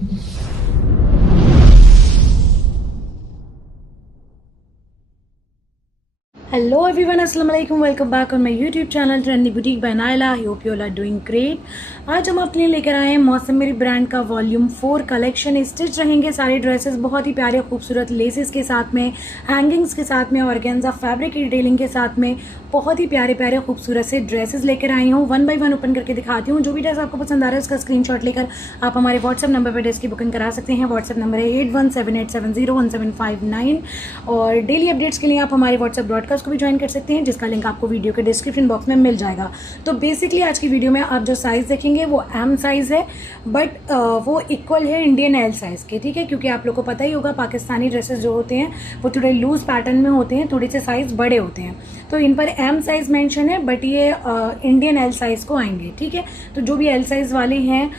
Hello everyone, अस्सलाम वालेकुम, welcome back on my YouTube channel Trendy Boutique by Naila. I hope you all are doing great. आज हम अपने लिए लेकर आए हैं मौसम मेरी ब्रांड का वॉल्यूम 4 कलेक्शन। स्टिच रहेंगे सारे ड्रेसेस बहुत ही प्यारे खूबसूरत लेसेस के साथ में, हैंगिंग्स के साथ में, ऑर्गेन्जा फैब्रिक की डिटेलिंग के साथ में बहुत ही प्यारे प्यारे खूबसूरत से ड्रेसेस लेकर आई हूँ। 1 बाय 1 ओपन करके दिखाती हूँ। जो भी ड्रेस आपको पसंद आ रहा है उसका स्क्रीनशॉट लेकर आप हमारे व्हाट्सएप नंबर पर ड्रेस की बुकिंग करा सकते हैं। व्हाट्सएप नंबर है 8178701759 और डेली अपडेट्स के लिए आप हमारे व्हाट्सएप ब्रॉडकास्ट को भी ज्वाइन कर सकते हैं, जिसका लिंक आपको वीडियो के डिस्क्रिप्शन बॉक्स में मिल जाएगा। तो बेसिकली आज की वीडियो में आप जो साइज़ देखेंगे वो एम साइज़ है, बट वो इक्वल है इंडियन एल साइज़ के, ठीक है। क्योंकि आप लोग को पता ही होगा पाकिस्तानी ड्रेसेस जो होते हैं वो थोड़े लूज पैटर्न में होते हैं, थोड़े से साइज़ बड़े होते हैं, तो इन पर एम साइज़ मेंशन है, बट ये इंडियन एल साइज़ को आएंगे, ठीक है। तो जो भी एल साइज़ वाले हैं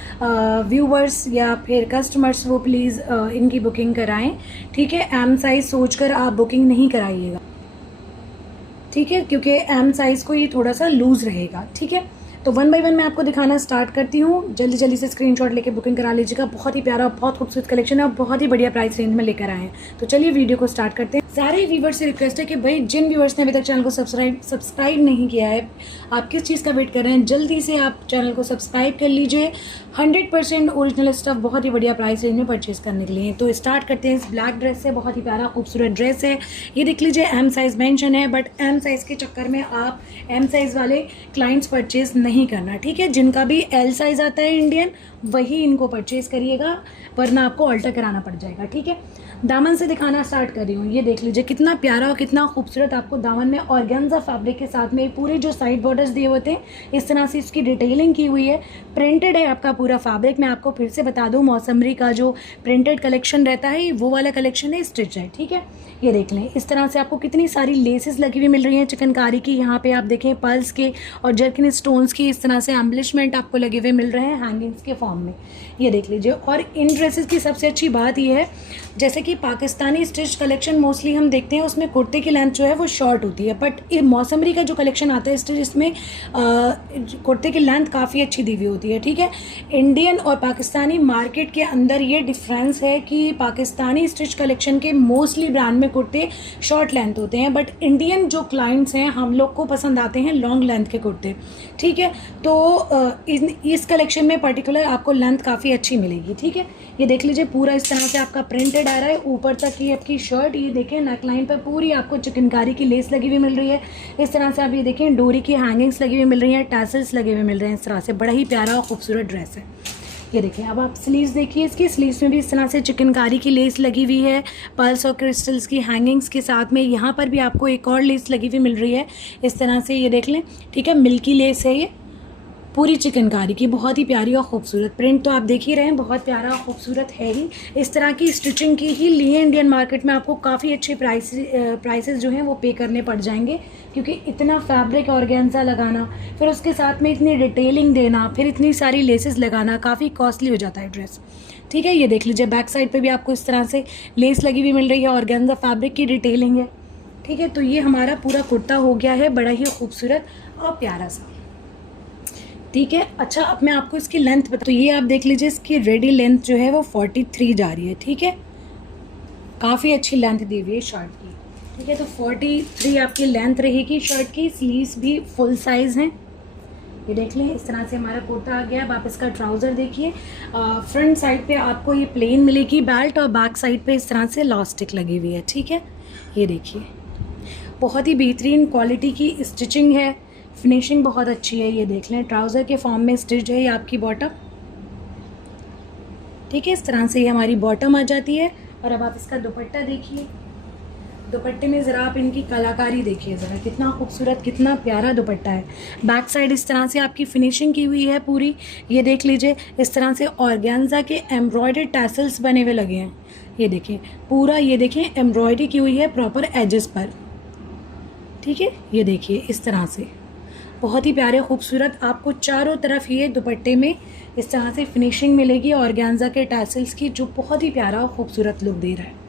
व्यूवर्स या फिर कस्टमर्स वो प्लीज़ इनकी बुकिंग कराएं, ठीक है। एम साइज़ सोचकर आप बुकिंग नहीं कराइएगा, ठीक है, क्योंकि एम साइज़ को ये थोड़ा सा लूज़ रहेगा, ठीक है। तो 1 बाय 1 मैं आपको दिखाना स्टार्ट करती हूँ। जल्दी जल्दी से स्क्रीनशॉट लेके बुकिंग करा लीजिएगा। बहुत ही प्यारा, बहुत खूबसूरत कलेक्शन है और बहुत ही बढ़िया प्राइस रेंज में लेकर आए हैं। तो चलिए वीडियो को स्टार्ट करते हैं। सारे व्यूवर्स से रिक्वेस्ट है कि भाई जिन व्यूवर्स ने अभी तक चैनल को सब्सक्राइब नहीं किया है, आप किस चीज़ का वेट कर रहे हैं, जल्दी से आप चैनल को सब्सक्राइब कर लीजिए। 100% ओरिजिनल स्टफ बहुत ही बढ़िया प्राइस रेंज में परचेज करने के लिए। तो स्टार्ट करते हैं इस ब्लैक ड्रेस से। बहुत ही प्यारा खूबसूरत ड्रेस है, ये देख लीजिए। एम साइज़ मेंशन है, बट एम साइज़ के चक्कर में आप एम साइज़ वाले क्लाइंट्स परचेज नहीं करना, ठीक है। जिनका भी एल साइज़ आता है इंडियन, वही इनको परचेज करिएगा, वरना आपको अल्टर कराना पड़ जाएगा, ठीक है। दामन से दिखाना स्टार्ट कर रही हूँ। ये देख लीजिए कितना प्यारा और कितना खूबसूरत आपको दामन में ऑर्गेन्जा फैब्रिक के साथ में पूरे जो साइड बॉर्डर्स दिए होते हैं, इस तरह से इसकी डिटेलिंग की हुई है। प्रिंटेड है आपका पूरा फैब्रिक। मैं आपको फिर से बता दूँ, मौसमरी का जो प्रिंटेड कलेक्शन रहता है वो वाला कलेक्शन है, स्टिच है, ठीक है। ये देख लें, इस तरह से आपको कितनी सारी लेसेस लगी हुई मिल रही हैं चिकनकारी की। यहाँ पे आप देखें पर्ल्स के और जर्किन स्टोन्स की इस तरह से एम्बलिशमेंट आपको लगे हुए मिल रहे हैं हैंगिंग्स के फॉर्म में, ये देख लीजिए। और इन ड्रेसेस की सबसे अच्छी बात ये है, जैसे कि पाकिस्तानी स्टिच कलेक्शन मोस्टली हम देखते हैं उसमें कुर्ते की लेंथ जो है वो शॉर्ट होती है, बट ये मौसमरी का जो कलेक्शन आता है स्टिच, इसमें कुर्ते की लेंथ काफ़ी अच्छी दी हुई होती है, ठीक है। इंडियन और पाकिस्तानी मार्केट के अंदर ये डिफरेंस है कि पाकिस्तानी स्टिच कलेक्शन के मोस्टली ब्रांड में कुर्ते शॉर्ट लेंथ होते हैं, बट इंडियन जो क्लाइंट्स हैं हम लोग को पसंद आते हैं लॉन्ग लेंथ के कुर्ते, ठीक है। तो इस कलेक्शन में पर्टिकुलर आपको लेंथ काफ़ी अच्छी मिलेगी, ठीक है। ये देख लीजिए पूरा इस तरह से आपका प्रिंटेड आ रहा है ऊपर तक की आपकी शर्ट। ये देखें नेकलाइन पर पूरी आपको चिकनकारी की लेस लगी हुई मिल रही है। इस तरह से आप ये देखें डोरी की हैंगिंग्स लगी हुई मिल रही हैं, टैसल्स लगे हुए मिल रहे हैं। इस तरह से बड़ा ही प्यारा और खूबसूरत ड्रेस है। ये देखिए, अब आप स्लीव्स देखिए, इसकी स्लीव्स में भी इस तरह से चिकनकारी की लेस लगी हुई है, पर्ल्स और क्रिस्टल्स की हैंगिंग्स के साथ में। यहाँ पर भी आपको एक और लेस लगी हुई मिल रही है इस तरह से, ये देख लें, ठीक है। मिल्की लेस है ये, पूरी चिकनकारी की, बहुत ही प्यारी और खूबसूरत। प्रिंट तो आप देख ही रहे हैं, बहुत प्यारा और खूबसूरत है ही। इस तरह की स्टिचिंग की ही लिए इंडियन मार्केट में आपको काफ़ी अच्छे प्राइसेस जो हैं वो पे करने पड़ जाएंगे, क्योंकि इतना फैब्रिक ऑर्गेन्जा लगाना, फिर उसके साथ में इतनी डिटेलिंग देना, फिर इतनी सारी लेसेस लगाना काफ़ी कॉस्टली हो जाता है ड्रेस, ठीक है। ये देख लीजिए बैक साइड पे भी आपको इस तरह से लेस लगी हुई मिल रही है, ऑर्गेन्जा फैब्रिक की डिटेलिंग है, ठीक है। तो ये हमारा पूरा कुर्ता हो गया है बड़ा ही खूबसूरत और प्यारा सा, ठीक है। अच्छा, अब मैं आपको इसकी लेंथ बता, तो ये आप देख लीजिए इसकी रेडी लेंथ जो है वो 43 जा रही है, ठीक है। काफ़ी अच्छी लेंथ दी हुई है शर्ट की, ठीक है। तो 43 आपकी लेंथ रहेगी शर्ट की। स्लीव्स भी फुल साइज़ हैं, ये देख लें। इस तरह से हमारा कुर्ता आ गया। अब आप इसका ट्राउज़र देखिए, फ्रंट साइड पे आपको ये प्लेन मिलेगी बेल्ट, और बैक साइड पे इस तरह से लॉस्टिक लगी हुई है, ठीक है। ये देखिए बहुत ही बेहतरीन क्वालिटी की स्टिचिंग है, फिनिशिंग बहुत अच्छी है। ये देख लें ट्राउज़र के फॉर्म में स्टिच है ये आपकी बॉटम, ठीक है। इस तरह से ये हमारी बॉटम आ जाती है। और अब आप इसका दुपट्टा देखिए, दुपट्टे में ज़रा आप इनकी कलाकारी देखिए, ज़रा कितना खूबसूरत कितना प्यारा दुपट्टा है। बैक साइड इस तरह से आपकी फिनिशिंग की हुई है पूरी, ये देख लीजिए। इस तरह से ऑर्गेन्जा के एम्ब्रॉयडर्ड टैसल्स बने हुए लगे हैं, ये देखिए पूरा, ये देखें एम्ब्रॉयडरी की हुई है प्रॉपर एजेस पर, ठीक है। ये देखिए इस तरह से बहुत ही प्यारे खूबसूरत आपको चारों तरफ ये दुपट्टे में इस तरह से फिनिशिंग मिलेगी ऑर्गेन्जा के टैसल्स की, जो बहुत ही प्यारा और खूबसूरत लुक दे रहा है,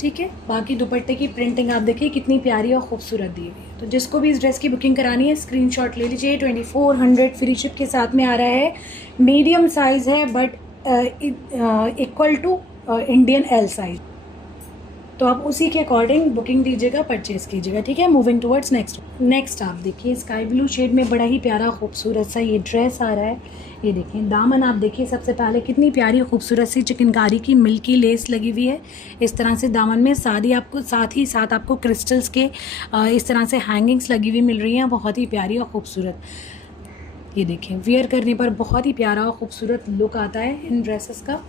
ठीक है। बाकी दुपट्टे की प्रिंटिंग आप देखिए कितनी प्यारी और खूबसूरत दी हुई है। तो जिसको भी इस ड्रेस की बुकिंग करानी है स्क्रीनशॉट ले लीजिए। 2400 फ्री शिप के साथ में आ रहा है। मीडियम साइज़ है, but equal to Indian L size. तो आप उसी के अकॉर्डिंग बुकिंग दीजिएगा, परचेज़ कीजिएगा, ठीक है। मूविंग टुवर्ड्स नेक्स्ट आप देखिए स्काई ब्लू शेड में बड़ा ही प्यारा खूबसूरत सा ये ड्रेस आ रहा है। ये देखिए दामन आप देखिए, सबसे पहले कितनी प्यारी खूबसूरत सी चिकनकारी की मिल्की लेस लगी हुई है इस तरह से दामन में। साथ ही साथ आपको क्रिस्टल्स के इस तरह से हैंगिंग्स लगी हुई मिल रही हैं, बहुत ही प्यारी और खूबसूरत। ये देखें वियर करने पर बहुत ही प्यारा और खूबसूरत लुक आता है इन ड्रेसेस का।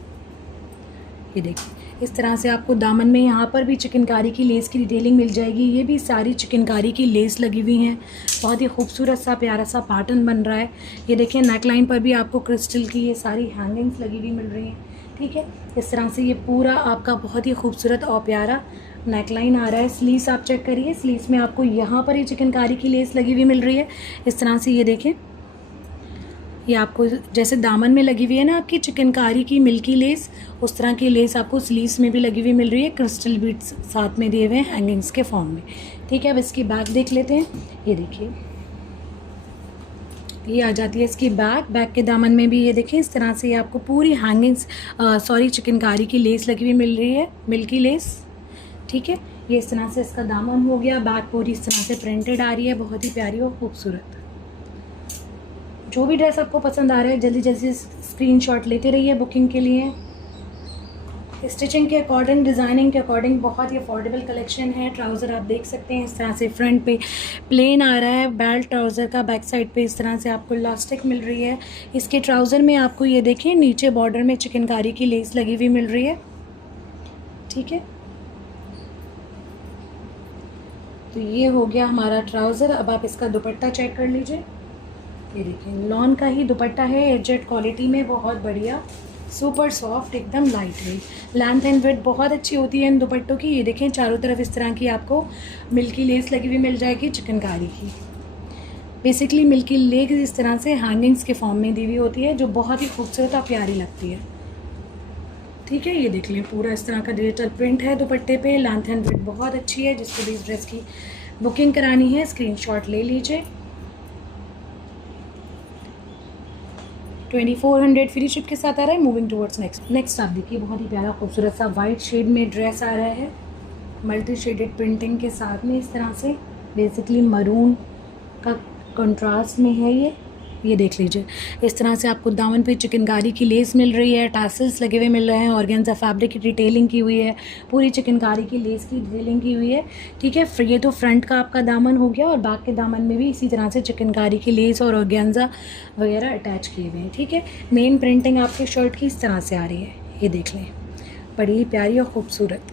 ये देखिए इस तरह से आपको दामन में यहाँ पर भी चिकनकारी की लेस की डिटेलिंग मिल जाएगी। ये भी सारी चिकनकारी की लेस लगी हुई हैं, बहुत ही खूबसूरत सा प्यारा सा पैटर्न बन रहा है। ये देखिए नेक लाइन पर भी आपको क्रिस्टल की ये सारी हैंगिंग्स लगी हुई मिल रही हैं, ठीक है। इस तरह से ये पूरा आपका बहुत ही खूबसूरत और प्यारा नेक लाइन आ रहा है। स्लीव्स आप चेक करिए, स्लीव्स में आपको यहाँ पर ही चिकनकारी की लेस लगी हुई मिल रही है इस तरह से। ये देखें ये आपको जैसे दामन में लगी हुई है ना आपकी चिकनकारी की मिल्की लेस, उस तरह की लेस आपको स्लीव्स में भी लगी हुई मिल रही है, क्रिस्टल बीड्स साथ में दिए हुए हैं हैंगिंग्स के फॉर्म में, ठीक है। अब इसकी बैक देख लेते हैं। ये देखिए ये आ जाती है इसकी बैक के दामन में भी ये देखें इस तरह से ये आपको पूरी हैंगिंग्स चिकनकारी की लेस लगी हुई मिल रही है, मिल्की लेस, ठीक है। ये इस तरह से इसका दामन हो गया, बैक पूरी इस तरह से प्रिंटेड आ रही है, बहुत ही प्यारी और खूबसूरत। जो भी ड्रेस आपको पसंद आ रहा है जल्दी जल्दी स्क्रीनशॉट लेते रहिए बुकिंग के लिए। स्टिचिंग के अकॉर्डिंग, डिज़ाइनिंग के अकॉर्डिंग बहुत ही अफोर्डेबल कलेक्शन है। ट्राउज़र आप देख सकते हैं इस तरह से फ्रंट पे प्लेन आ रहा है बेल्ट ट्राउज़र का, बैक साइड पे इस तरह से आपको इलास्टिक मिल रही है। इसके ट्राउज़र में आपको ये देखिए नीचे बॉर्डर में चिकनकारी की लेस लगी हुई मिल रही है, ठीक है। तो ये हो गया हमारा ट्राउज़र। अब आप इसका दुपट्टा चेक कर लीजिए। ये देखिए लॉन का ही दुपट्टा है, एजेड क्वालिटी में, बहुत बढ़िया, सुपर सॉफ्ट, एकदम light weight. Length and weight बहुत अच्छी होती है इन दुपट्टों की। ये देखें चारों तरफ इस तरह की आपको मिल्की लेस लगी हुई मिल जाएगी चिकनकारी की। बेसिकली मिल्की लेस इस तरह से हैंगिंग्स के फॉर्म में दी हुई होती है, जो बहुत ही खूबसूरत और प्यारी लगती है, ठीक है। ये देख लें पूरा इस तरह का डिजिटल प्रिंट है दुपट्टे पे, लेंथ एंड वेट बहुत अच्छी है। जिसको भी इस ड्रेस की बुकिंग करानी है स्क्रीनशॉट ले लीजिए। 2400 फ्री शिप के साथ आ रहा है। मूविंग टुवर्ड्स नेक्स्ट आप देखिए बहुत ही प्यारा खूबसूरत सा वाइट शेड में ड्रेस आ रहा है, मल्टी शेडेड प्रिंटिंग के साथ में इस तरह से, बेसिकली मरून का कंट्रास्ट में है ये देख लीजिए। इस तरह से आपको दामन पे चिकनकारी की लेस मिल रही है, टासल्स लगे हुए मिल रहे हैं, ऑर्गेन्जा फैब्रिक की डिटेलिंग की हुई है, पूरी चिकनकारी की लेस की डिटेलिंग की हुई है, ठीक है। ये तो फ्रंट का आपका दामन हो गया, और बैक के दामन में भी इसी तरह से चिकनकारी की लेस और ऑर्गेन्जा वगैरह अटैच किए हुए हैं, ठीक है। मेन प्रिंटिंग आपके शर्ट की इस तरह से आ रही है, ये देख लें, बड़ी ही प्यारी और ख़ूबसूरत।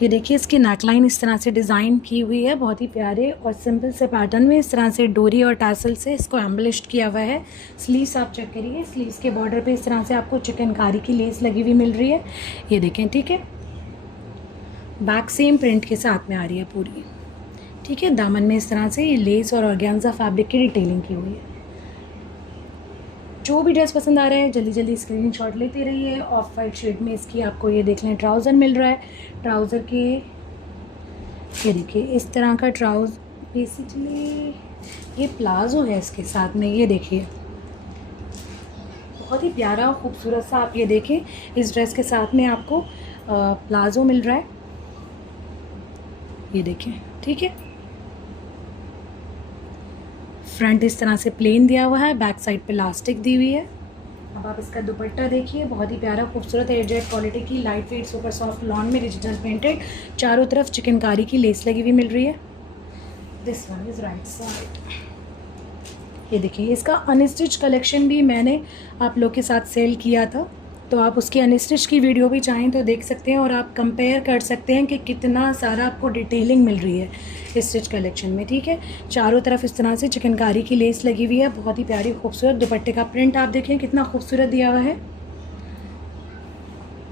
ये देखिए इसकी नेकलाइन इस तरह से डिज़ाइन की हुई है, बहुत ही प्यारे और सिंपल से पैटर्न में, इस तरह से डोरी और टैसल से इसको एम्बलिश्ड किया हुआ है। स्लीव्स आप चेक करिए, स्लीव्स के बॉर्डर पे इस तरह से आपको चिकनकारी की लेस लगी हुई मिल रही है, ये देखें, ठीक है। बैक सेम प्रिंट के साथ में आ रही है पूरी, ठीक है। दामन में इस तरह से ये लेस और ऑर्गेन्जा फैब्रिक की डिटेलिंग की हुई है। जो भी ड्रेस पसंद आ रहा है जल्दी जल्दी स्क्रीनशॉट लेते रहिए। ऑफ वाइट शेड में इसकी आपको ये देख लें ट्राउज़र मिल रहा है। ट्राउज़र के ये देखिए इस तरह का ट्राउज़र, बेसिकली ये प्लाजो है इसके साथ में, ये देखिए बहुत ही प्यारा और ख़ूबसूरत सा, आप ये देखें इस ड्रेस के साथ में आपको प्लाजो मिल रहा है, ये देखें, ठीक है। फ्रंट इस तरह से प्लेन दिया हुआ है, बैक साइड पे इलास्टिक दी हुई है। अब आप इसका दुपट्टा देखिए, बहुत ही प्यारा खूबसूरत एजेड क्वालिटी की light weight super soft lawn में डिजिटल प्रिंटेड, चारों तरफ चिकनकारी की लेस लगी हुई मिल रही है। This one is right side. ये देखिए इसका अनस्टिच कलेक्शन भी मैंने आप लोग के साथ सेल किया था, तो आप उसकी अनस्टिच की वीडियो भी चाहें तो देख सकते हैं, और आप कंपेयर कर सकते हैं कि कितना सारा आपको डिटेलिंग मिल रही है इस स्टिच कलेक्शन में, ठीक है। चारों तरफ इस तरह से चिकनकारी की लेस लगी हुई है, बहुत ही प्यारी खूबसूरत। दुपट्टे का प्रिंट आप देखें कितना खूबसूरत दिया हुआ है,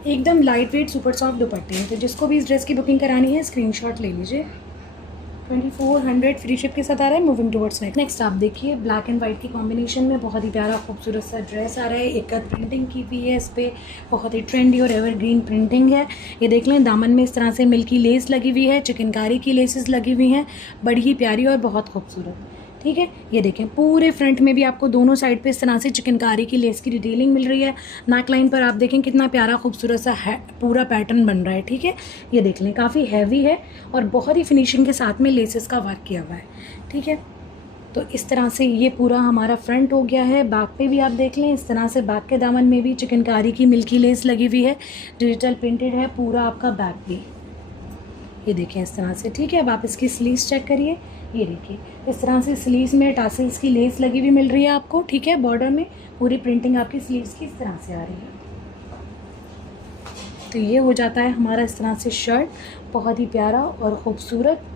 एकदम लाइट वेट सुपर सॉफ्ट दुपट्टे हैं। तो जिसको भी इस ड्रेस की बुकिंग करानी है स्क्रीनशॉट ले लीजिए। 2400 फ्री शिप के साथ आ रहा है। मूविंग टुवर्ड्स नेक्स्ट आप देखिए ब्लैक एंड वाइट की कॉम्बिनेशन में बहुत ही प्यारा खूबसूरत सा ड्रेस आ रहा है। एक प्रिंटिंग की हुई है, इस पर बहुत ही ट्रेंडी और एवरग्रीन प्रिंटिंग है। ये देख लें दामन में इस तरह से मिल्की लेस लगी हुई है, चिकनकारी की लेसेस लगी हुई हैं, बड़ी ही प्यारी और बहुत खूबसूरत, ठीक है। ये देखें पूरे फ्रंट में भी आपको दोनों साइड पे इस तरह से चिकनकारी की लेस की डिटेलिंग मिल रही है। नेक लाइन पर आप देखें कितना प्यारा खूबसूरत सा है पूरा पैटर्न बन रहा है, ठीक है। ये देख लें काफ़ी हैवी है और बहुत ही फिनिशिंग के साथ में लेसेस का वर्क किया हुआ है, ठीक है। तो इस तरह से ये पूरा हमारा फ्रंट हो गया है। बैक पे भी आप देख लें इस तरह से बैक के दामन में भी चिकनकारी की मिल्की लेस लगी हुई है, डिजिटल प्रिंटेड है पूरा आपका बैक भी। ये देखें इस तरह से, ठीक है। अब आप इसकी स्लीव्स चेक करिए, ये देखिए इस तरह से स्लीव्स में टासल्स की लेस लगी हुई मिल रही है आपको, ठीक है। बॉर्डर में पूरी प्रिंटिंग आपकी स्लीव्स की इस तरह से आ रही है। तो ये हो जाता है हमारा इस तरह से शर्ट, बहुत ही प्यारा और ख़ूबसूरत।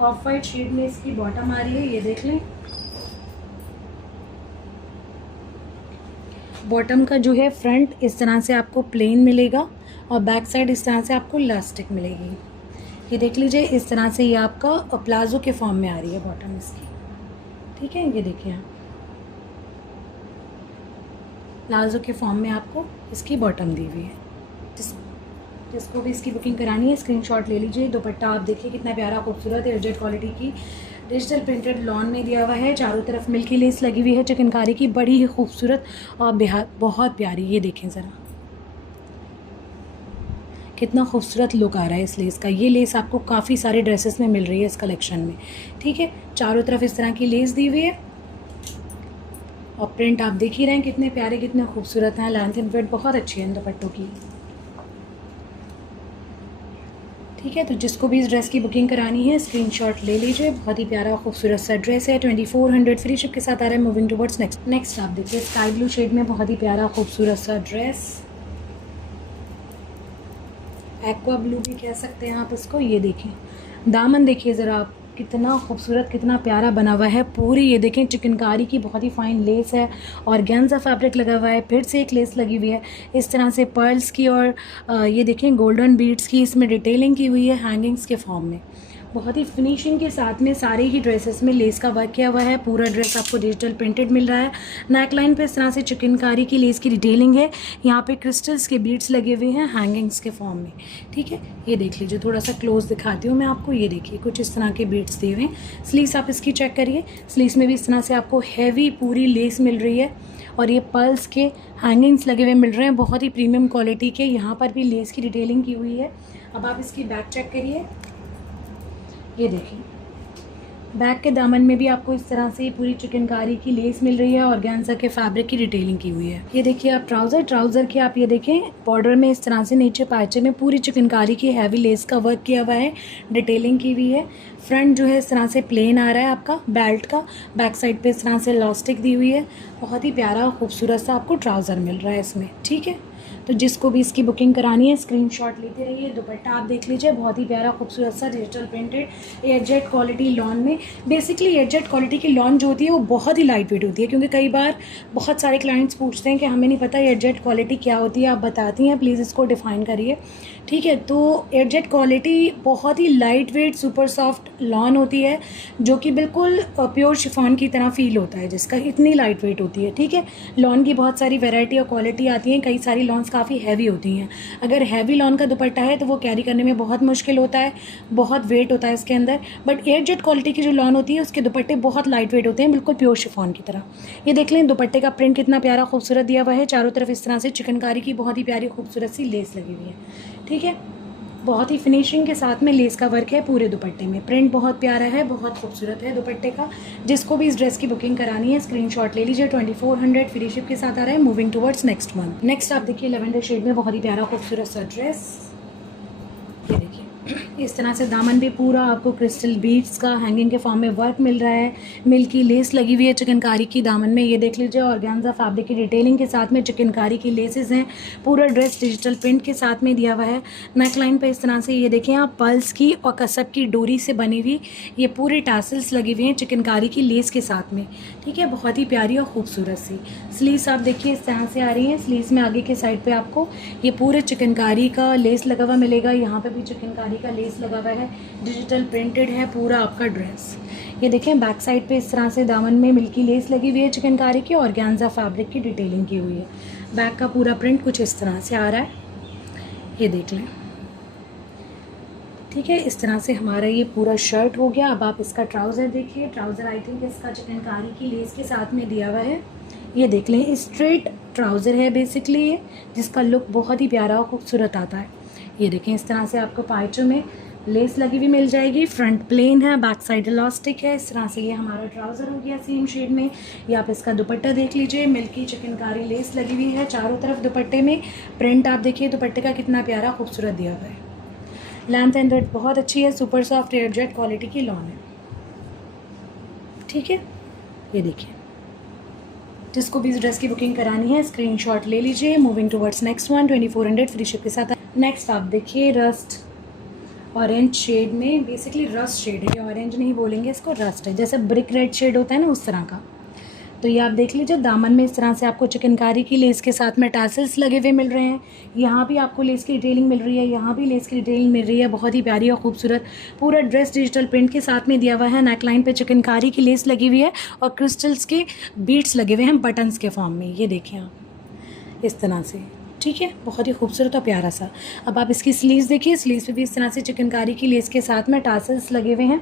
ऑफ वाइट शेड में इसकी बॉटम आ रही है, ये देख लें। बॉटम का जो है फ्रंट इस तरह से आपको प्लेन मिलेगा और बैक साइड इस तरह से आपको इलास्टिक मिलेगी। ये देख लीजिए इस तरह से ये आपका प्लाजो के फॉर्म में आ रही है बॉटम इसकी, ठीक है। ये देखिए आप प्लाजो के फॉर्म में आपको इसकी बॉटम दी हुई है। जिसको भी इसकी बुकिंग करानी है स्क्रीनशॉट ले लीजिए। दुपट्टा आप देखिए कितना प्यारा खूबसूरत एयरजेट क्वालिटी की डिजिटल प्रिंटेड लॉन में दिया हुआ है। चारों तरफ मिल्की लेस लगी हुई है चिकनकारी की, बड़ी ही खूबसूरत और बहुत प्यारी। ये देखें ज़रा कितना खूबसूरत लुक आ रहा है इस लेस का। ये लेस आपको काफ़ी सारे ड्रेसेस में मिल रही है इस कलेक्शन में, ठीक है। चारों तरफ इस तरह की लेस दी हुई है और प्रिंट आप देख ही रहे हैं कितने प्यारे कितने खूबसूरत हैं। लेंथ एंड विड्थ बहुत अच्छी है इन दुपट्टों की, ठीक है। तो जिसको भी इस ड्रेस की बुकिंग करानी है स्क्रीनशॉट ले लीजिए। बहुत ही प्यारा खूबसूरत सा ड्रेस है, 2400 फ्री शिप के साथ आ रहा है। मूविंग टुवर्ड्स नेक्स्ट आप देखिए स्काई ब्लू शेड में बहुत ही प्यारा खूबसूरत सा ड्रेस, एक्वा ब्लू भी कह सकते हैं आप इसको। ये देखें दामन देखिए ज़रा आप कितना खूबसूरत कितना प्यारा बना हुआ है। पूरी ये देखें चिकनकारी की बहुत ही फाइन लेस है और गेंजा फैब्रिक लगा हुआ है। फिर से एक लेस लगी हुई है इस तरह से पर्ल्स की और ये देखें गोल्डन बीड्स की इसमें डिटेलिंग की हुई है हैंगिंग्स के फॉर्म में। बहुत ही फिनिशिंग के साथ में सारे ही ड्रेसेस में लेस का वर्क किया हुआ है। पूरा ड्रेस आपको डिजिटल प्रिंटेड मिल रहा है। नेक लाइन पे इस तरह से चिकनकारी की लेस की डिटेलिंग है। यहाँ पे क्रिस्टल्स के बीड्स लगे हुए हैं हैंगिंग्स के फॉर्म में, ठीक है। ये देख लीजिए थोड़ा सा क्लोज दिखाती हूँ मैं आपको। ये देखिए कुछ इस तरह के बीड्स दिए हुए हैं। स्लीव्स आप इसकी चेक करिए, स्लीव्स में भी इस तरह से आपको हैवी पूरी लेस मिल रही है और ये पर्ल्स के हैंगिंग्स लगे हुए मिल रहे हैं बहुत ही प्रीमियम क्वालिटी के। यहाँ पर भी लेस की डिटेलिंग की हुई है। अब आप इसकी बैक चेक करिए, ये देखिए बैक के दामन में भी आपको इस तरह से पूरी चिकनकारी की लेस मिल रही है और ऑर्गेन्जा के फैब्रिक की डिटेलिंग की हुई है। ये देखिए आप ट्राउज़र के आप ये देखें बॉर्डर में इस तरह से नीचे पाइचे में पूरी चिकनकारी की हैवी लेस का वर्क किया हुआ है, डिटेलिंग की हुई है। फ्रंट जो है इस तरह से प्लेन आ रहा है आपका बेल्ट का, बैक साइड पे इस तरह से इलास्टिक दी हुई है। बहुत ही प्यारा खूबसूरत सा आपको ट्राउज़र मिल रहा है इसमें, ठीक है। तो जिसको भी इसकी बुकिंग करानी है स्क्रीनशॉट लेते रहिए। दुपट्टा आप देख लीजिए बहुत ही प्यारा खूबसूरत सा digital printed airjet quality lawn में। बेसिकली एयरजेट क्वालिटी की लॉन जो होती है वो बहुत ही लाइट वेट होती है, क्योंकि कई बार बहुत सारे क्लाइंट्स पूछते हैं कि हमें नहीं पता एयरजेट क्वालिटी क्या होती है, आप बताती हैं प्लीज़ इसको डिफ़ाइन करिए, ठीक है। तो एयरजेट क्वालिटी बहुत ही light weight super soft lawn होती है जो कि बिल्कुल प्योर शिफॉन की तरह फील होता है, जिसका इतनी लाइट वेट होती है, ठीक है। लॉन की बहुत सारी वैरायटी और क्वालिटी आती हैं, कई सारी लॉन्स काफ़ी हैवी होती हैं। अगर हैवी लॉन का दुपट्टा है तो वो कैरी करने में बहुत मुश्किल होता है, बहुत वेट होता है इसके अंदर। बट एयरजेट क्वालिटी की जो लॉन होती है उसके दुपट्टे बहुत लाइट वेट होते हैं, बिल्कुल प्योर शिफॉन की तरह। ये देख लें दुपट्टे का प्रिंट कितना प्यारा खूबसूरत दिया हुआ है। चारों तरफ इस तरह से चिकनकारी की बहुत ही प्यारी खूबसूरत सी लेस लगी हुई है, ठीक है। बहुत ही फिनिशिंग के साथ में लेस का वर्क है पूरे दुपट्टे में। प्रिंट बहुत प्यारा है, बहुत खूबसूरत है दुपट्टे का। जिसको भी इस ड्रेस की बुकिंग करानी है स्क्रीनशॉट ले लीजिए। 2400 फ्री शिप के साथ आ रहा है। Moving towards next month. Next आप देखिए लेवेंडर शेड में बहुत ही प्यारा खूबसूरत सा ड्रेस। ये देखिए इस तरह से दामन भी पूरा आपको क्रिस्टल बीड्स का हैंगिंग के फॉर्म में वर्क मिल रहा है। मिल्की लेस लगी हुई है चिकनकारी की दामन में, ये देख लीजिए। ऑर्गेन्जा फैब्रिक की डिटेलिंग के साथ में चिकनकारी की लेसेस हैं। पूरा ड्रेस डिजिटल प्रिंट के साथ में दिया हुआ है। नेक लाइन पर इस तरह से ये देखें आप पर्ल्स की और कसब की डोरी से बनी हुई ये पूरे टासल्स लगी हुई हैं चिकनकारी की लेस के साथ में, ठीक है। बहुत ही प्यारी और खूबसूरत सी स्लीव्स आप देखिए इस तरह से आ रही हैं। स्लीव्स में आगे के साइड पे आपको ये पूरे चिकनकारी का लेस लगा हुआ मिलेगा। यहाँ पे भी चिकनकारी का लेस लगा हुआ है, डिजिटल प्रिंटेड है पूरा आपका ड्रेस। ये देखें बैक साइड पे इस तरह से दामन में मिल्की लेस लगी हुई है चिकनकारी की और ऑर्गेन्जा फैब्रिक की डिटेलिंग की हुई है। बैक का पूरा प्रिंट कुछ इस तरह से आ रहा है, ये देख लें। ठीक है, इस तरह से हमारा ये पूरा शर्ट हो गया। अब आप इसका ट्राउज़र देखिए। ट्राउज़र आई थिंक इसका चिकनकारी की लेस के साथ में दिया हुआ है। ये देख लें, स्ट्रेट ट्राउज़र है बेसिकली ये, जिसका लुक बहुत ही प्यारा और खूबसूरत आता है। ये देखें, इस तरह से आपको पाइचों में लेस लगी हुई मिल जाएगी। फ्रंट प्लेन है, बैक साइड इलास्टिक है। इस तरह से ये हमारा ट्राउज़र हो गया सेम शेड में। या आप इसका दुपट्टा देख लीजिए, मिल्की चिकनकारी लेस लगी हुई है चारों तरफ दुपट्टे में। प्रिंट आप देखिए दुपट्टे का कितना प्यारा खूबसूरत दिया हुआ है। लेंथ एंड विड्थ बहुत अच्छी है, सुपर सॉफ्ट एयरजेट क्वालिटी की लॉन है। ठीक है, ये देखिए, जिसको भी इस ड्रेस की बुकिंग करानी है स्क्रीनशॉट ले लीजिए। Moving towards next one, 2400 free ship के साथ। नेक्स्ट आप देखिए रस्ट ऑरेंज शेड में, बेसिकली रस्ट शेड है, ये ऑरेंज नहीं बोलेंगे इसको, रस्ट है, जैसे ब्रिक रेड शेड होता है ना उस तरह का। तो ये आप देख लीजिए, दामन में इस तरह से आपको चिकनकारी की लेस के साथ में टैसल्स लगे हुए मिल रहे हैं। यहाँ भी आपको लेस की डिटेलिंग मिल रही है, यहाँ भी लेस की डिटेलिंग मिल रही है, बहुत ही प्यारी और खूबसूरत। पूरा ड्रेस डिजिटल प्रिंट के साथ में दिया हुआ है। नेकलाइन पे चिकनकारी की लेस लगी हुई है और क्रिस्टल्स के बीट्स लगे हुए हैं बटन्स के फॉर्म में। ये देखिए आप इस तरह से, ठीक है, बहुत ही खूबसूरत और प्यारा सा। अब आप इसकी स्लीव्स देखिए, स्लीव्स पे भी इस तरह से चिकनकारी की लेस के साथ में टासल्स लगे हुए हैं।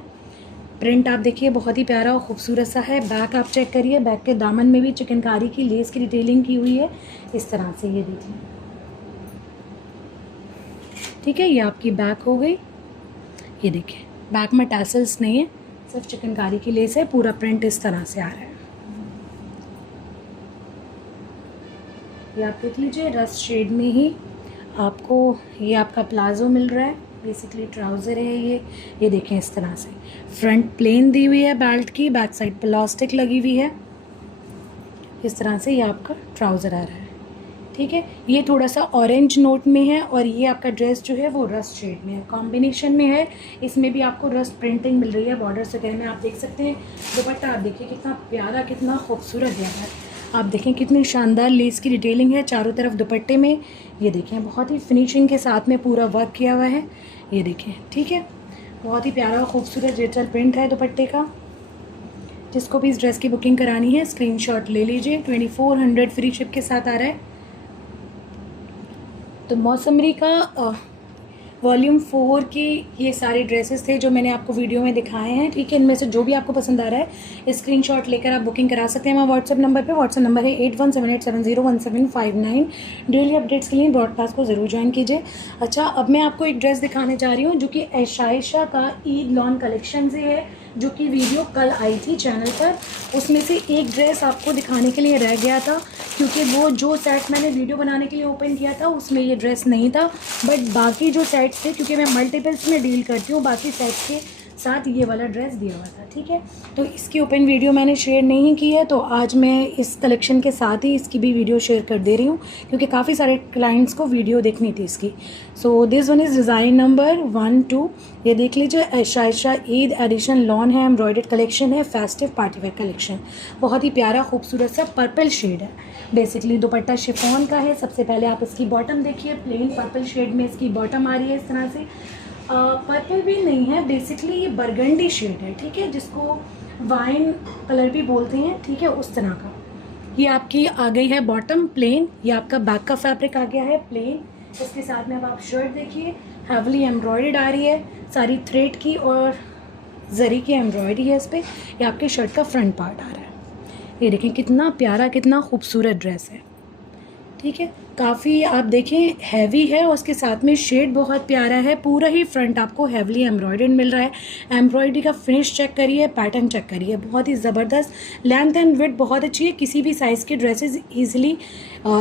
प्रिंट आप देखिए बहुत ही प्यारा और खूबसूरत सा है। बैक आप चेक करिए, बैक के दामन में भी चिकनकारी की लेस की डिटेलिंग की हुई है इस तरह से, ये देखिए। ठीक है, ये आपकी बैक हो गई। ये देखिए, बैक में टैसल्स नहीं है, सिर्फ चिकनकारी की लेस है। पूरा प्रिंट इस तरह से आ रहा है। ये आप देख लीजिए, रस्ट शेड में ही आपको ये आपका प्लाजो मिल रहा है, बेसिकली ट्राउज़र है ये देखें इस तरह से। फ्रंट प्लेन दी हुई है बेल्ट की, बैक साइड प्लास्टिक लगी हुई है। इस तरह से ये आपका ट्राउज़र आ रहा है। ठीक है, ये थोड़ा सा ऑरेंज नोट में है और ये आपका ड्रेस जो है वो रस्ट शेड में है, कॉम्बिनेशन में है। इसमें भी आपको रस्ट प्रिंटिंग मिल रही है बॉर्डर्स वगैरह में, आप देख सकते हैं। दुपट्टा आप देखिए कितना प्यारा, कितना खूबसूरत दिया है। आप देखें कितनी शानदार लेस की डिटेलिंग है चारों तरफ दुपट्टे में। ये देखें, बहुत ही फिनिशिंग के साथ में पूरा वर्क किया हुआ है। ये देखें, ठीक है, बहुत ही प्यारा और खूबसूरत डिजिटल प्रिंट है दुपट्टे का। जिसको भी इस ड्रेस की बुकिंग करानी है स्क्रीनशॉट ले लीजिए। 2400 फ्री शिप के साथ आ रहा है। तो मौसमरी का वॉल्यूम 4 की ये सारे ड्रेसेस थे जो मैंने आपको वीडियो में दिखाए हैं। ठीक है, इनमें से जो भी आपको पसंद आ रहा है स्क्रीनशॉट लेकर आप बुकिंग करा सकते हैं हमारे व्हाट्सएप नंबर पे। व्हाट्सएप नंबर है 8178701759। डेली अपडेट्स के लिए ब्रॉडकास्ट को ज़रूर ज्वाइन कीजिए। अच्छा, अब मैं आपको एक ड्रेस दिखाने जा रही हूँ जो कि ऐशाइशा का ईद लॉन कलेक्शन से है, जो कि वीडियो कल आई थी चैनल पर। उसमें से एक ड्रेस आपको दिखाने के लिए रह गया था, क्योंकि वो जो सेट मैंने वीडियो बनाने के लिए ओपन किया था उसमें ये ड्रेस नहीं था। बट बाकी जो सेट्स थे, क्योंकि मैं मल्टीपल्स में डील करती हूँ, बाकी सेट्स के साथ ये वाला ड्रेस दिया हुआ था। ठीक है, तो इसकी ओपन वीडियो मैंने शेयर नहीं की है, तो आज मैं इस कलेक्शन के साथ ही इसकी भी वीडियो शेयर कर दे रही हूँ, क्योंकि काफ़ी सारे क्लाइंट्स को वीडियो देखनी थी इसकी। So this one is design number 1-2। ये देख लीजिए, ऐशाइशा ईद एडिशन लॉन है, एम्ब्रॉयडर्ड कलेक्शन है, फेस्टिव पार्टीवेयर कलेक्शन। बहुत ही प्यारा खूबसूरत सा पर्पल शेड है। बेसिकली दुपट्टा शिफॉन का है। सबसे पहले आप इसकी बॉटम देखिए, प्लेन पर्पल शेड में इसकी बॉटम आ रही है इस तरह से। पर्पल भी नहीं है, बेसिकली ये बरगंडी शेड है। ठीक है, जिसको वाइन कलर भी बोलते हैं। ठीक है, उस तरह का ये आपकी आ गई है बॉटम प्लेन। ये आपका बैक का फैब्रिक आ गया है प्लेन। इसके साथ में अब आप शर्ट देखिए, हैवली एम्ब्रॉयडर्ड आ रही है, सारी थ्रेड की और जरी की एम्ब्रॉयडरी है इस पर। ये आपके शर्ट का फ्रंट पार्ट आ रहा है। ये देखें कितना प्यारा, कितना खूबसूरत ड्रेस है। ठीक है, काफ़ी आप देखें हैवी है और उसके साथ में शेड बहुत प्यारा है। पूरा ही फ्रंट आपको हैवली एम्ब्रॉयडर्ड मिल रहा है। एम्ब्रॉयडरी का फिनिश चेक करिए, पैटर्न चेक करिए, बहुत ही ज़बरदस्त। लेंथ एंड विड्थ बहुत अच्छी है, किसी भी साइज़ के ड्रेसेस ईजिली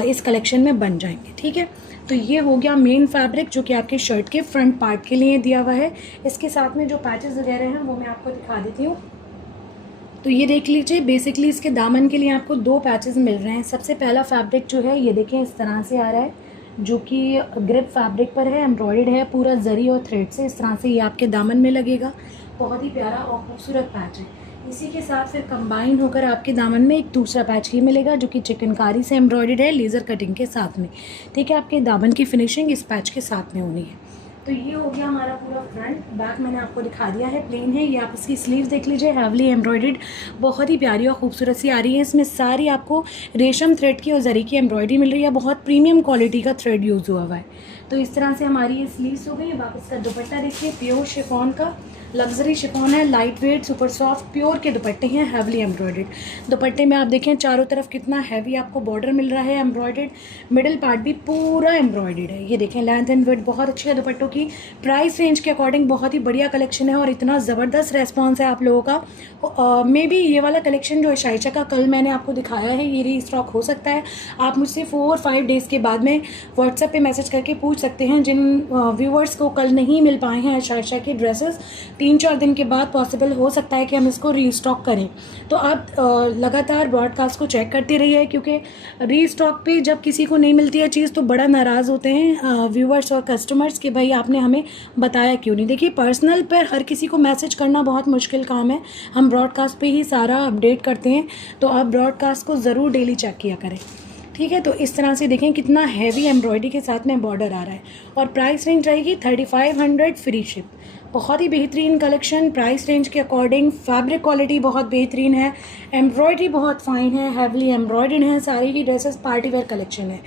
इस कलेक्शन में बन जाएंगे। ठीक है, तो ये हो गया मेन फैब्रिक जो कि आपके शर्ट के फ्रंट पार्ट के लिए दिया हुआ है। इसके साथ में जो पैचेस वगैरह हैं वो मैं आपको दिखा देती हूँ। तो ये देख लीजिए, बेसिकली इसके दामन के लिए आपको 2 पैचेस मिल रहे हैं। सबसे पहला फैब्रिक जो है ये देखें इस तरह से आ रहा है, जो कि ग्रिप फैब्रिक पर है, एम्ब्रॉयडर्ड है पूरा जरी और थ्रेड से। इस तरह से ये आपके दामन में लगेगा। बहुत ही प्यारा और खूबसूरत पैच है। इसी के साथ फिर कंबाइन होकर आपके दामन में एक दूसरा पैच ही मिलेगा, जो कि चिकनकारी से एम्ब्रॉयडर्ड है लेज़र कटिंग के साथ में। ठीक है, आपके दामन की फिनिशिंग इस पैच के साथ में होनी है। तो ये हो गया हमारा पूरा फ्रंट। बैक मैंने आपको दिखा दिया है, प्लेन है। ये आप इसकी स्लीव्स देख लीजिए, हैवली एम्ब्रॉयडर्ड, बहुत ही प्यारी और खूबसूरत सी आ रही है। इसमें सारी आपको रेशम थ्रेड की और जरी की एम्ब्रॉयडरी मिल रही है। बहुत प्रीमियम क्वालिटी का थ्रेड यूज़ हुआ है। तो इस तरह से हमारी ये स्लीव्स हो गई। अब आप इसका दुपट्टा देखिए, प्योर शिफॉन का लग्जरी शिफॉन है, light weight super soft pure के दुपट्टे हैं, हैवली एम्ब्रॉयडेड। दुपट्टे में आप देखें चारों तरफ कितना हैवी आपको बॉर्डर मिल रहा है एम्ब्रॉयडेड, मिडिल पार्ट भी पूरा एम्ब्रॉयडेड है। ये देखें लेंथ एंड विड्थ बहुत अच्छी है दुपट्टों की। प्राइस रेंज के अकॉर्डिंग बहुत ही बढ़िया कलेक्शन है और इतना ज़बरदस्त रेस्पॉन्स है आप लोगों का। मे बी ये वाला कलेक्शन जो शाइशा का कल मैंने आपको दिखाया है ये रीस्टॉक हो सकता है। आप मुझसे 4-5 डेज़ के बाद में व्हाट्सएप पे मैसेज करके पूछ सकते हैं। जिन व्यूवर्स को कल नहीं मिल पाए हैं शाइशा के ड्रेसेस, 3-4 दिन के बाद पॉसिबल हो सकता है कि हम इसको रीस्टॉक करें। तो आप लगातार ब्रॉडकास्ट को चेक करते रहिए, क्योंकि रीस्टॉक पे जब किसी को नहीं मिलती है चीज़ तो बड़ा नाराज़ होते हैं व्यूवर्स और कस्टमर्स कि भाई आपने हमें बताया क्यों नहीं। देखिए पर्सनल पर हर किसी को मैसेज करना बहुत मुश्किल काम है, हम ब्रॉडकास्ट पे ही सारा अपडेट करते हैं। तो आप ब्रॉडकास्ट को ज़रूर डेली चेक किया करें, ठीक है। तो इस तरह से देखें कितना हैवी एम्ब्रॉयडरी के साथ में बॉर्डर आ रहा है और प्राइस रेंज रहेगी 3500 फ्री शिप। बहुत ही बेहतरीन कलेक्शन प्राइस रेंज के अकॉर्डिंग। फैब्रिक क्वालिटी बहुत बेहतरीन है, एम्ब्रॉयडरी बहुत फाइन है, हैवली एम्ब्रॉयडर्ड है, सारी ही ड्रेसेस पार्टी वेयर कलेक्शन है।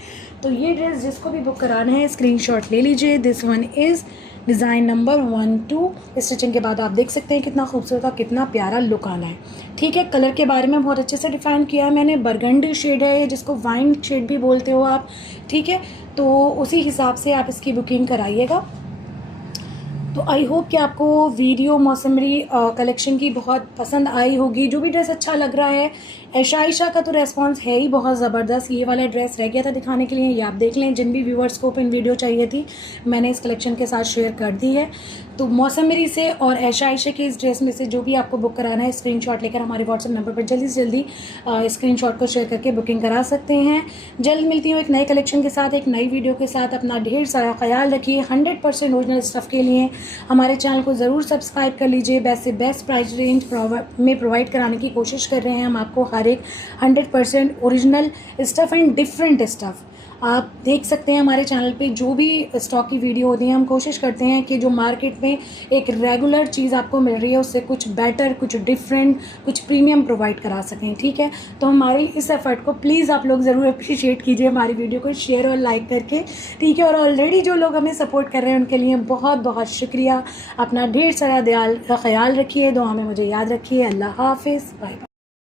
तो ये ड्रेस जिसको भी बुक कराना है स्क्रीनशॉट ले लीजिए। This one is design number 1-2। Stitching के बाद आप देख सकते हैं कितना खूबसूरत और कितना प्यारा लुक आना है, ठीक है। कलर के बारे में बहुत अच्छे से डिफाइन किया है मैंने, बरगंडी शेड है जिसको वाइन शेड भी बोलते हो आप, ठीक है। तो उसी हिसाब से आप इसकी बुकिंग कराइएगा। तो आई होप कि आपको वीडियो मौसमरी कलेक्शन की बहुत पसंद आई होगी। जो भी ड्रेस अच्छा लग रहा है, ऐशाइशा का तो रेस्पॉन्स है ही बहुत ज़बरदस्त। ये वाला ड्रेस रह गया था दिखाने के लिए, ये आप देख लें। जिन भी व्यूवर्स को ओपन वीडियो चाहिए थी मैंने इस कलेक्शन के साथ शेयर कर दी है। तो मौसमरी से और ऐशाइशा के इस ड्रेस में से जो भी आपको बुक कराना है स्क्रीनशॉट लेकर हमारे व्हाट्सएप नंबर पर जल्दी से जल्दी स्क्रीनशॉट को शेयर करके बुकिंग करा सकते हैं। जल्द मिलती हूँ एक नए कलेक्शन के साथ, एक नई वीडियो के साथ। अपना ढेर सारा ख्याल रखिए। 100% ओरिजिनल स्टफ़ के लिए हमारे चैनल को ज़रूर सब्सक्राइब कर लीजिए। बेस्ट से बेस्ट प्राइस रेंज में प्रोवाइड कराने की कोशिश कर रहे हैं हम आपको हर एक 100% original stuff and different stuff. आप देख सकते हैं हमारे चैनल पे जो भी स्टॉक की वीडियो होती है हम कोशिश करते हैं कि जो मार्केट में एक रेगुलर चीज़ आपको मिल रही है उससे कुछ बेटर, कुछ डिफरेंट, कुछ प्रीमियम प्रोवाइड करा सकें, ठीक है। तो हमारी इस एफर्ट को प्लीज़ आप लोग ज़रूर अप्रिशिएट कीजिए, हमारी वीडियो को शेयर और लाइक करके, ठीक है। और ऑलरेडी जो लोग हमें सपोर्ट कर रहे हैं उनके लिए बहुत बहुत शुक्रिया। अपना ढेर सारा ख्याल रखिए, दुआ में मुझे याद रखिए। अल्लाह हाफिज़, बाय बाय।